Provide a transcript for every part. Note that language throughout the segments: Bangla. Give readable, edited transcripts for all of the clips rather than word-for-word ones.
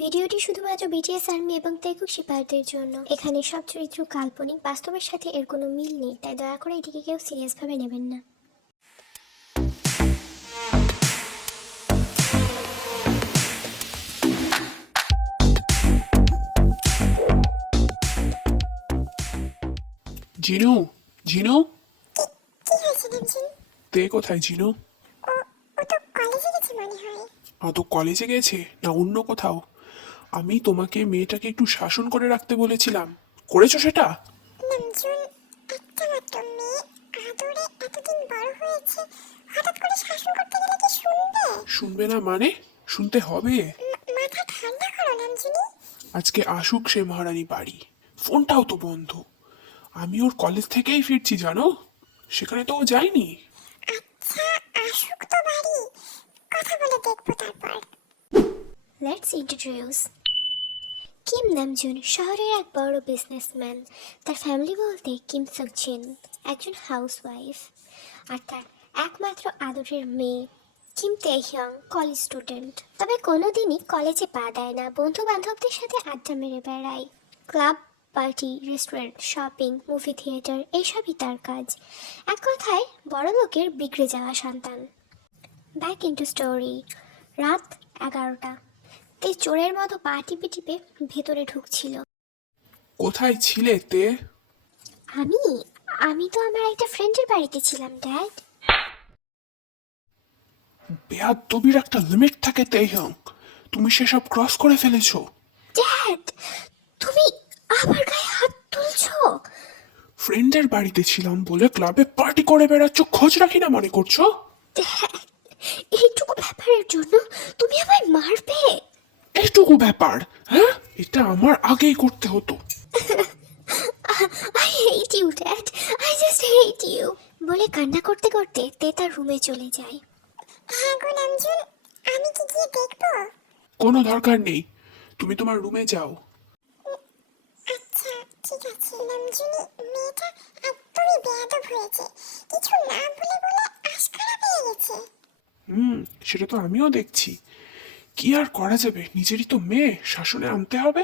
ভিডিওটি শুধুমাত্র বিটিএস আর্মি এবং তেগুক শিপারদের জন্য। এখানে সব চরিত্র কাল্পনিক, বাস্তবের সাথে এর কোনো মিল নেই, তাই দয়া করে এটিকে কেউ সিরিয়াসভাবে নেবেন না। জিনু, জিনু, কি হয়েছে নামজিন? তে কোথায় জিনু? ও ও তো কলেজে গেছে মনে হয়। তো কলেজে গেছে না অন্য কোথাও? আমি তোমাকে মেয়েটাকে একটু শাসন করে রাখতে বলেছিলাম, করেছো সেটা? নামজুন, একটা মাত্র মেয়ে, আদরে এতদিন বড় হয়েছে, হঠাৎ করে শাসন করতে গেলে কি শুনবে? শুনবে না মানে? শুনতে হবে। মাথা ঠান্ডা করো নামজুনি। আজকে আসুক সে মহারানী বাড়ি, ফোনটাও তো বন্ধ। আমি ওর কলেজ থেকেই ফিরছি জানো, সেখানে তো ও যায়নি। আচ্ছা, আসুক তো বাড়ি, কথা বলে দেখবো তারপর। Let's introduce Kim Namjoon. শহরের এক বড় বিজনেসম্যান। তার ফ্যামিলি বলতে কিম সকজিন একজন হাউসওয়াইফ, আর তার একমাত্র আদরের মেয়ে কিম তেহইয়ং কলেজ স্টুডেন্ট। তবে কোনোদিনই কলেজে পা দেয় না, বন্ধু বান্ধবদের সাথে আড্ডা মেরে বেড়ায়। Club, party, restaurant, shopping, movie theatre এসবই তার কাজ। এক কথায় বড় লোকের বিগড়ে যাওয়া সন্তান। Back into story. রাত 11টা। তে চোরের মতো পা টিপে টিপে ভেতরে ঢুকছিল। কোথায় ছিলে তে? আমি আমি তো আমার একটা ফ্রেন্ডের বাড়িতে ছিলাম ড্যাড। বেয়াদবির একটা লিমিট থাকে তেহং, তুমি সেসব ক্রস করে ফেলেছো। ড্যাড, তুমি আমার গায়ে হাত তুলছো? ফ্রেন্ডের বাড়িতে ছিলাম বলে ক্লাবে পার্টি করে বেড়াচ্ছ, খোঁজ রাখি না মনে করছো? ড্যাড, এইটুকু ব্যাপারের জন্য তুমি আমায় মারবে? এইটুকু ব্যাপার? হ্যাঁ, এটা আমার আগেই করতে হতো। I hate you dad, I just hate you বলে কান্না করতে করতে তে তার রুমে চলে যায়। হ্যাঁ গো নামজুন, আমি কি গিয়ে দেখবো? কোনো দরকার নেই, তুমি তোমার রুমে যাও। আচ্ছা ঠিক আছে নামজুনি, মেয়েটা একদমই বেয়াদব হয়েছে, কিছু না বলে বলে আশকারা পেয়ে গেছে। সেটা তো আমিও দেখছি। কি আর করা যাবে, নিজেরই তো মেয়ে, শাসনে আনতে হবে।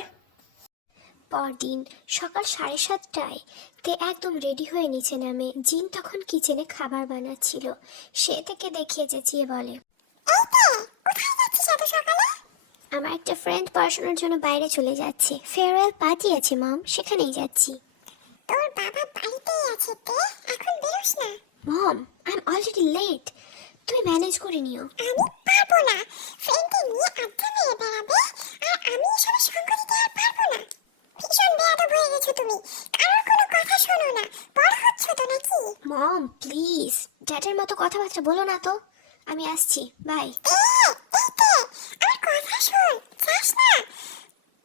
পরদিন সকাল 7:30টায় তে একদম রেডি হয়ে নিচে নামে। জিন তখন কিচেনে খাবার বানাচ্ছিল। সে থেকে দেখিয়ে চেঁচিয়ে বলে, এই তে, কোথায় যাচ্ছিস এত সকালে? আমার একটা ফ্রেন্ড পড়াশোনার জন্য বাইরে চলে যাচ্ছে, ফেয়ারওয়েল পার্টি আছে মম, সেখানেই যাচ্ছি। তোর বাবা বাড়িতেই আছে তে, এখন বেরোস না। মম, আই এম অলরেডি লেট, তুমি ম্যানেজ করে নিও। আমি পারবো না, ফ্রেন্ডকে নিয়ে আড্ডা মেরে বেড়াবে আর আমি এসবে সঙ্গ দিতে আর পারবো না। ভীষণ বেয়াদব হয়ে গেছো তুমি, কারোর কোনো কথা শোনো না, বড় হচ্ছ তো নাকি? মম প্লিজ, ড্যাডের মতো কথাবার্তা বলো না তো। আমি আসছি, বাই। এই তে, আমার কথা শোন, যাস না,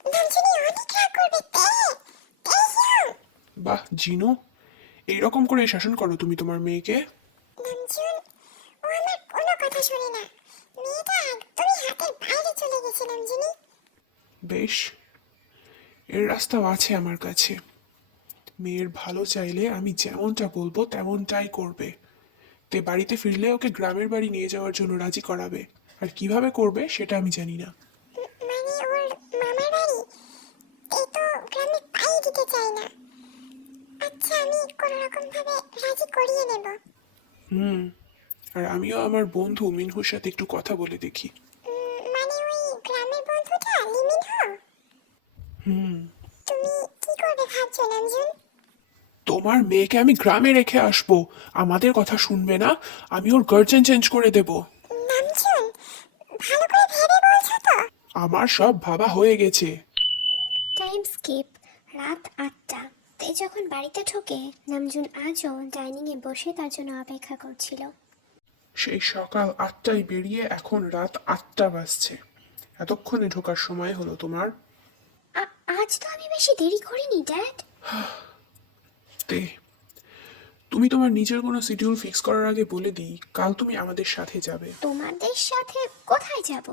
নামজুনি অনেক রাগ করবে তে, হিয়ং। বাহ জিনু, এইরকম করে শাসন করো তুমি তোমার মেয়েকে? নামজুন, ও আমার কোনো কথা শোনে না, মেয়েটা একদমই হাতের বাইরে চলে গেছে নামজুনি। বেশ, এর রাস্তাও আছে আমার কাছে। মেয়ের ভালো চাইলে আমি যেমনটা বলবো তেমনটাই করবে। তে বাড়িতে ফিরলে ওকে গ্রামের বাড়ি নিয়ে যাওয়ার জন্য রাজি করাবে, আর কিভাবে করবে সেটা আমি জানি না। মানে ওর মামার বাড়ি, এই তো গ্রামে পাই দিতে চাই না। আচ্ছা, আমি কোনো রকম ভাবে রাজি করিয়ে নেব। আর আমিও আমার বন্ধু মিনহুর সাথে একটু কথা বলে দেখি। মানে ওই গ্রামের বন্ধুটা লিমিন হও। তুমি কি করবে ভাবছো নামজুন? তোমার মেয়েকে আমি গ্রামে রেখে আসবো, আমাদের কথা শুনবে না, আমি ওর গার্জেন চেঞ্জ করে দেব। নামজুন, ভালো করে ভেবে বলছো তো? আমার সব ভাবা হয়ে গেছে। Time skip. রাত 8টা। তে যখন বাড়িতে ঢোকে, নামজুন আজও ডাইনিংয়ে বসে তার জন্য অপেক্ষা করছিল। সেই সকাল 8টায় বেরিয়ে এখন রাত 8টা বাজছে, এতক্ষণে ঢোকার সময় হলো তোমার? আজ তো আমি বেশি দেরি করিনি ড্যাড। তে, তুমি তোমার নিজের কোনো শিডিউল ফিক্স করার আগে বলে দিই, কাল তুমি আমাদের সাথে যাবে। তোমাদের সাথে কোথায় যাব?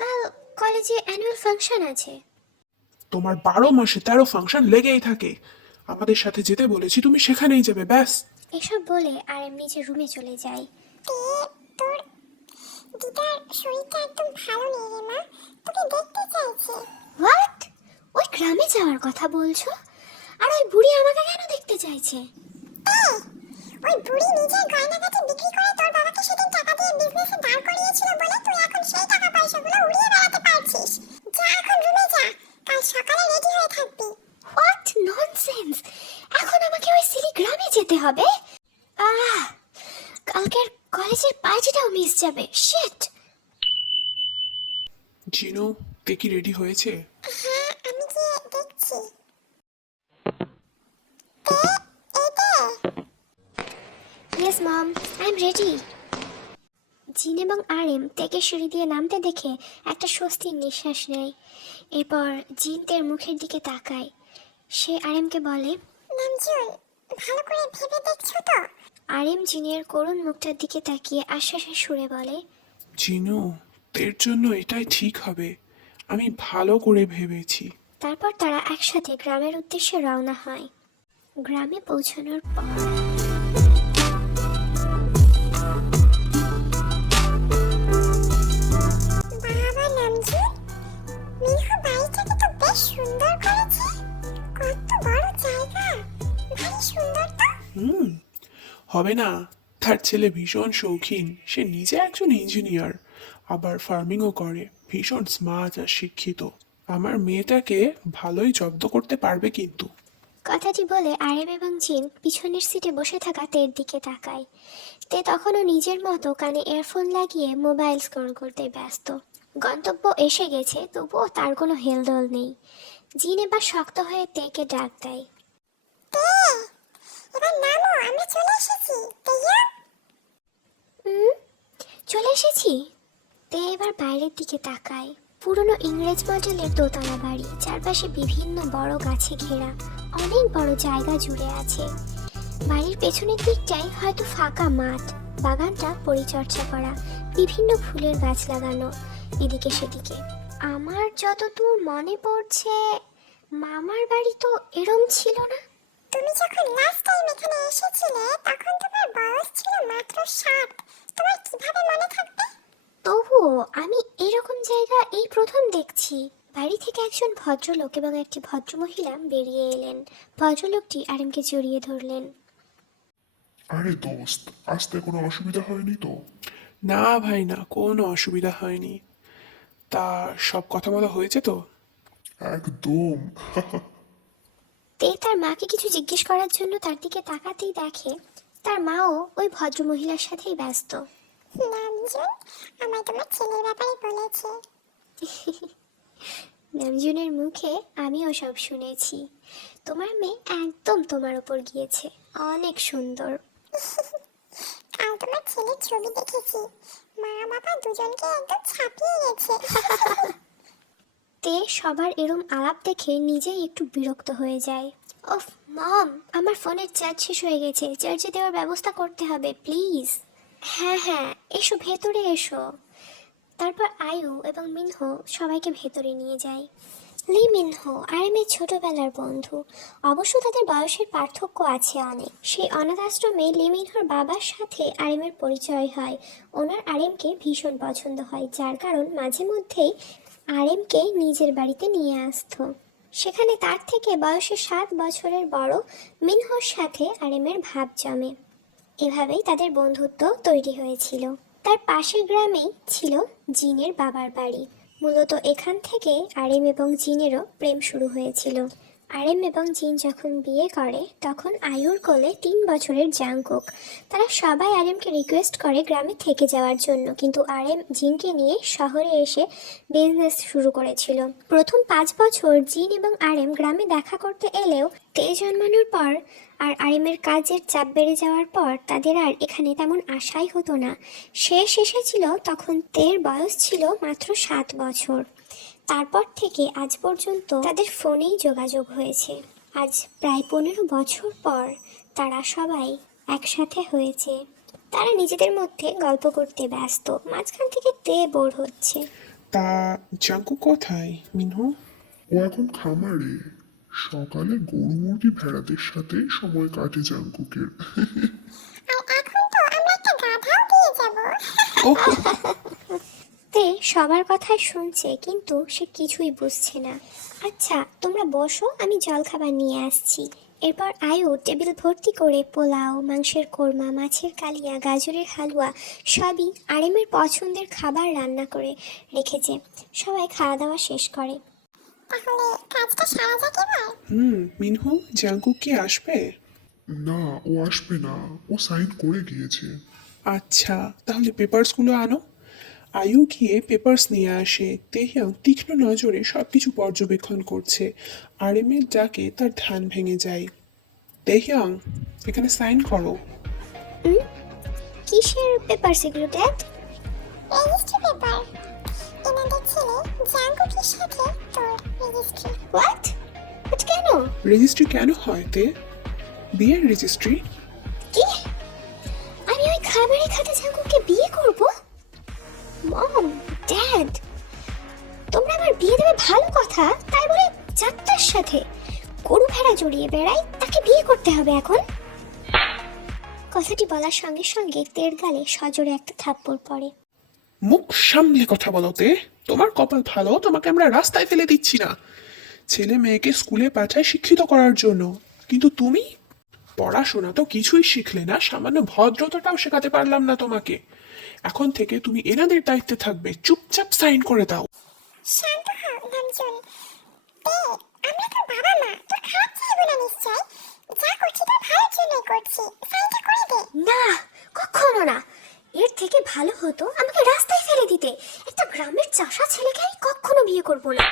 কাল কলেজে অ্যানুয়াল ফাংশন আছে। তোমার 12 মাসে 13 ফাংশন লেগেই থাকে, আমাদের সাথে যেতে বলেছি, তুমি সেখানেই যাবে ব্যাস। এসব বলে আর এম নিজের রুমে চলে যায়। তে, তোর দিদার শরীরটা একদম ভালো নেই রে মা, তোকে দেখতে চাইছে। হোয়াট? ওই গ্রামে যাওয়ার কথা বলছো? আর ওই বুড়ি আমাকে কেন দেখতে চাইছে? এই, ওই বুড়ি নিজের গয়নাগাটি বিক্রি করে তোর বাবাকে সেদিন টাকা দিয়ে বিজনেসে দাঁড় করিয়েছিল বলে তুই এখন সেই টাকা পয়সাগুলো উড়িয়ে বেড়াতে পারছিস। যা এখন রুমে যা, কাল সকালে রেডি হয়ে থাকবি। What nonsense! এখন আমাকে ওই সিলি গ্রামে যেতে হবে? কালকের কলেজের পার্টিটাও মিস যাবে। শিট! জিনু, তে কি রেডি হয়েছে? হ্যাঁ, আমি গিয়ে দেখছি। এই তে, yes mom, I am ready. জিন এবং আরএম তেকে সিঁড়ি দিয়ে নামতে দেখে একটা স্বস্তির নিঃশ্বাস নেয়। এরপর জিন তের মুখের দিকে তাকায়। সে আরএমকে বলে, নামজুল, ভালো করে ভেবে দেখছো তো? আরএম জিনের করুণ মুখটার দিকে তাকিয়ে আশ্বাসের সুরে বলে, জিনু, তের জন্য এটাই ঠিক হবে। আমি ভালো করে ভেবেছি। তারপর তারা একসাথে গ্রামের উদ্দেশ্যে রওনা হয়। গ্রামে পৌঁছানোর পর বাবা নামজুল, মিহু বাড়িটাকে তো বেশ সুন্দর করেছে। কত বড় জায়গা, ভারী সুন্দর তো। হবে না? তার ছেলে ভীষণ শৌখিন, সে নিজে একজন ইঞ্জিনিয়ার, আবার ফার্মিংও করে, ভীষণ স্মার্ট আর শিক্ষিত। আমার মেয়েটাকে ভালোই জব্দ করতে পারবে কিন্তু। কথাটি বলে আরএম এবং জিন পিছনের সিটে বসে থাকা তের দিকে তাকায়। তে তখনও নিজের মতো কানে ইয়ারফোন লাগিয়ে মোবাইল স্ক্রল করতে ব্যস্ত। গন্তব্য এসে গেছে, তবুও তার কোনো হেলদোল নেই। জিন এবার শক্ত হয়ে তেকে ডাক দেয়। তে, এবার নামো, আমরা চলে এসেছি। তেইয়া, চলে এসেছি। তে এবার বাইরের দিকে তাকায়। পুরনো ইংরেজ মডেলের দোতলা বাড়ি, চারপাশে বিভিন্ন বড় গাছে ঘেরা, অনেক বড় জায়গা জুড়ে আছে। বাড়ির পেছনের দিকটায় হয়তো ফাঁকা মাঠ, বাগানটা পরিচর্যা করা, বিভিন্ন ফুলের গাছ লাগানো এদিকে সেদিকে। আমার যতদূর মনে পড়ছে, মামার বাড়ি তো এরম ছিল না। তুমি যখন লাস্ট টাইম এখানে এসেছিলে তখন তোমার বয়স ছিল মাত্র 7। তোমার কিভাবে মনে থাকবে? তবুও আমি এরকম জায়গা এই প্রথম দেখছি। বাড়ি থেকে একজন ভদ্রলোক এবং একটি ভদ্রমহিলা বেরিয়ে এলেন। ভদ্রলোকটি আরেমকে জড়িয়ে ধরলেন। আরে দোস্ত, আসতে কোনো অসুবিধা হয়নি তো? না ভাই না, কোনো অসুবিধা হয়নি। তা সব কথা বলা হয়েছে তো? একদম। তে তার মাকে কিছু জিজ্ঞেস করার জন্য তার দিকে তাকাতেই দেখে তার মাও ওই ভদ্রমহিলার সাথেই ব্যস্ত। নামজুল আমায় তোমার ছেলের ব্যাপারে বলেছে। নামজুনের মুখে আমিও সব শুনেছি। তোমার মেয়ে একদম তোমার ওপর গিয়েছে, অনেক সুন্দর। কাল তোমার ছেলের ছবি দেখেছি, মা বাবা দুজনকে একদম ছাপিয়ে গেছে। তে সবার এরম আলাপ দেখে নিজেই একটু বিরক্ত হয়ে যায়। ওফ মম, আমার ফোনের চার্জ শেষ হয়ে গেছে, চার্জে দেওয়ার ব্যবস্থা করতে হবে প্লিজ। হ্যাঁ হ্যাঁ, এসো ভেতরে এসো। তারপর আয়ু এবং মিনহো সবাইকে ভেতরে নিয়ে যায়। লি মিনহো আরেমের ছোটবেলার বন্ধু। অবশ্য তাদের বয়সের পার্থক্য আছে অনেক। সেই অনাথ আশ্রমে লি মিনহোর বাবার সাথে আরেমের পরিচয় হয়। ওনার আরেমকে ভীষণ পছন্দ হয়, যার কারণ মাঝে মধ্যেই আরেমকে নিজের বাড়িতে নিয়ে আসতো। সেখানে তার থেকে বয়সে 7 বছরের বড় মিনহোর সাথে আরেমের ভাব জমে। এভাবেই তাদের বন্ধুত্ব তৈরি হয়েছিল। তার পাশের গ্রামেই ছিল জিনের বাবার বাড়ি। মূলত এখান থেকে আরেম এবং জিনেরও প্রেম শুরু হয়েছিল। আরেম এবং জিন যখন বিয়ে করে তখন আয়ুর কোলে 3 বছরের জাংকুক। তারা সবাই আরেমকে রিকোয়েস্ট করে গ্রামে থেকে যাওয়ার জন্য, কিন্তু আরেম জিনকে নিয়ে শহরে এসে বিজনেস শুরু করেছিল। প্রথম 5 বছর জিন এবং আরেম গ্রামে দেখা করতে এলেও তে জন্মানোর পর আর আরেমের কাজের চাপ বেড়ে যাওয়ার পর তাদের আর এখানে তেমন আশাই হতো না। শেষ এসেছিল তখন তের বয়স ছিল মাত্র 7 বছর। তারপর থেকে আজ পর্যন্ত তাদের ফোনেই যোগাযোগ হয়েছে। আজ প্রায় 15 বছর পর তারা সবাই একসাথে হয়েছে। তারা নিজেদের মধ্যে গল্প করতে ব্যস্ত, মাঝখান থেকে তে বোর হচ্ছে। তা জাঙ্কু কোথায় মিনহু? ও এখন খামারে, সকালে গরু মুরগি ভেড়াদের সাথে সময় কাটে জাঙ্কুকের। আর এখন তো আমরা একটা গাধাও দিয়ে যাব। ও তে সবার কথাই শুনছে কিন্তু সে কিছুই বুঝছে না। আচ্ছা তোমরা বসো, আমি জলখাবার নিয়ে আসছি। এরপর আয়ু টেবিল ভর্তি করে পোলাও, মাংসের কোরমা, মাছের কালিয়া, গাজরের হালুয়া সবই আরেমের পছন্দের খাবার রান্না করে রেখেছে। সবাই খাওয়া দাওয়া শেষ করে। তাহলে কাজটা সারা যাক এবার। মিনহু, জাঙ্কুক কি আসবে? না, ও আসবে না, ও সাইন করে গিয়েছে। আচ্ছা, তাহলে পেপারসগুলো আনো। আয়ু গিয়ে পেপারস নিয়ে আসে। তেহিয়াং তীক্ষ্ণ নজরে সবকিছু পর্যবেক্ষণ করছে। আরেমের ডাকে তার ধ্যান ভেঙে যায়। তেহিয়াং, এখানে সাইন করো। কিসের পেপার সেগুলো ড্যাড? Registry paper. এনাদের ছেলে জাঙ্কুকের সাথে তোর রেজিস্ট্রি। হোয়াট? বাট কেন? রেজিস্ট্রি কেন হয় তে? বিয়ের রেজিস্ট্রি? কি? আমি ওই খাবারে খাতে জাঙ্কুকে বিয়ে করব? মম, ড্যাড, তোমরা আমার বিয়ে দেবে ভালো কথা, তাই বলে যাত্রার সাথে গরু ভেড়া জড়িয়ে বেড়াই তাকে বিয়ে করতে হবে এখন? কথাটি বলার সঙ্গে সঙ্গে তের গালে সজোরে একটা থাপ্পড় পড়ে। মুখ সামলে কথা বলো তে। তোমার কপাল ভালো, তোমাকে আমরা রাস্তায় ফেলে দিচ্ছি না। ছেলে মেয়েকে স্কুলে পাঠায় শিক্ষিত করার জন্য, কিন্তু তুমি পড়াশোনা তো কিছুই শিখলে না, সামান্য ভদ্রতাটাও শেখাতে পারলাম না তোমাকে। এখন থেকে তুমি এনাদের দায়িত্বে থাকবে, চুপচাপ সাইন করে দাও। শান্ত হও নামজুন। আমরা তোর বাবা মা, তোর খারাপ চাইবো না নিশ্চয়। যা করছি তোর ভালোর জন্যই করছি, সাইনটা করে দে। না, কখনো না। এর থেকে ভালো হতো আমাকে রাস্তায় ফেলে দিতে। একটা গ্রামের চাষা ছেলেকে আমি কখনো বিয়ে করব না।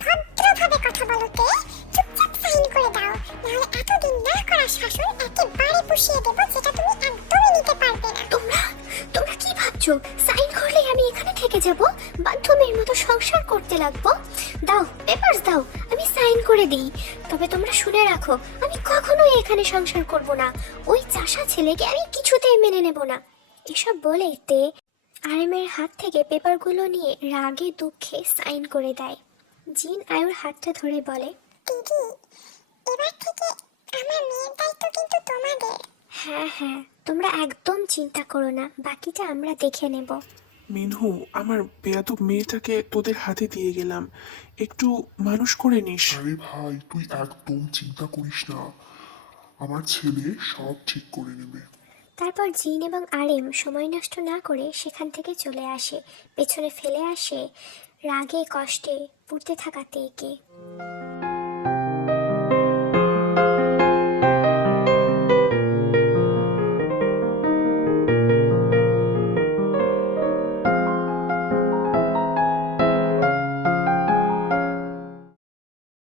ভদ্রভাবে কথা বলো তে, চুপচাপ সাইন করে দাও, নাহলে এতদিন না করা শাসন একেবারে পুষিয়ে দেবো, যেটা তুমি একদমই নিতে পারবে না। তোমরা তোমরা কি ভাবছো সাইন করলেই আমি এখানে থেকে যাব, বাথরুমের মতো সংসার করতে লাগবো? দাও পেপারস দাও, আমি সাইন করে দিই। তবে তোমরা শুনে রাখো, আমি কখনোই এখানে সংসার করব না। ওই চাষা ছেলেকে আমি কিছুতেই মেনে নেব না। এসব বলেই তে আরেমের হাত থেকে পেপারগুলো নিয়ে রাগে দুঃখে সাইন করে দেয়। জিন আয়ুর হাতটা ধরে বলে, দিদি, এবার থেকে আমার মেয়ের দায়িত্ব কিন্তু তোমাদের। হ্যাঁ হ্যাঁ, তোমরা একদম চিন্তা করো না, বাকিটা আমরা দেখে নেব। মিনহু, আমার বেয়াদব মেয়েটাকে তোদের হাতে দিয়ে গেলাম, একটু মানুষ করে নিস। আরে ভাই, তুই একদম চিন্তা করিস না, আমার ছেলে সব ঠিক করে নেবে। তারপর জিন এবং আরেম সময় নষ্ট না করে সেখান থেকে চলে আসে, পেছনে ফেলে আসে রাগে কষ্টে পুড়তে থাকা তেকে।